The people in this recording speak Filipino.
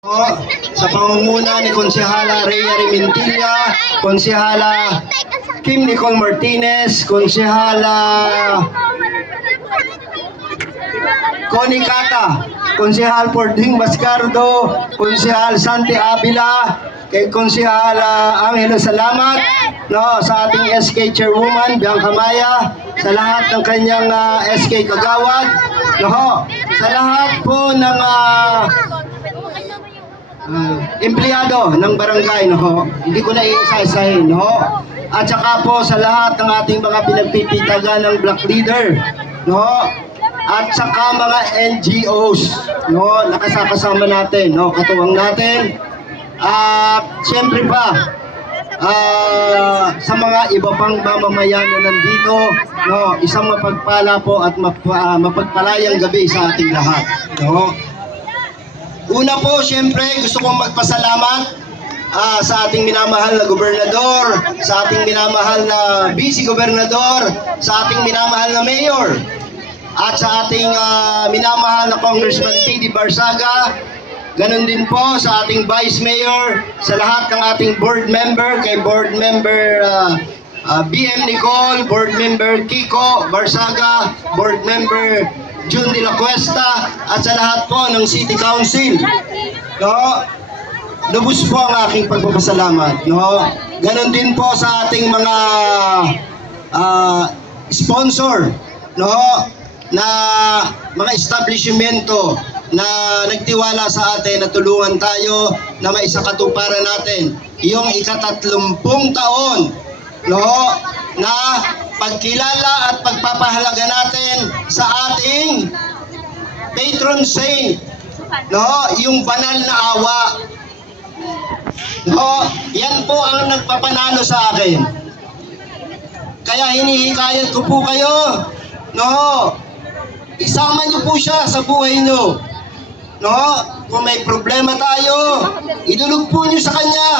Sa pangunguna ni Konsehala Rhea Remintilla, Konsehala Kim Nicole Martinez, Konsehala Connie Cata, Konsehal Pording Bascardo, Konsehal Santi Avila, kay Konsehala Angelo Salamat, sa ating SK Chairwoman Bianca Maya, sa lahat ng kanyang SK Kagawad, sa lahat po ng empleyado ng barangay, hindi ko na iisa-isahin, at saka po sa lahat ng ating mga pinagpipitagan ng black leader, at saka mga NGOs, nakasama natin, katuwang natin, at siyempre pa sa mga iba pang mamamayan na nandito, isang mapagpala po at mapagpalayang gabi sa ating lahat. Una po, siyempre, gusto kong magpasalamat sa ating minamahal na gobernador, sa ating minamahal na vice-gobernador, sa ating minamahal na mayor, at sa ating minamahal na Congressman P.D. Barsaga, ganun din po sa ating vice mayor, sa lahat ng ating board member, kay board member BM Nicole, board member Kiko Barsaga, board member June de la Cuesta, at sa lahat po ng City Council. Lubos po ang aking pagpapasalamat. Ganon din po sa ating mga sponsor, na mga establishmento na nagtiwala sa atin na tulungan tayo na maisakatuparan natin yung ika-30 taon, na pagkilala at pagpapahalaga natin sa ating patron saint, yung banal na awa. Yan po ang nagpapanalo sa akin. Kaya hinihikayat ko po kayo, isama niyo po siya sa buhay niyo. Kung may problema tayo, idulog po niyo sa kanya.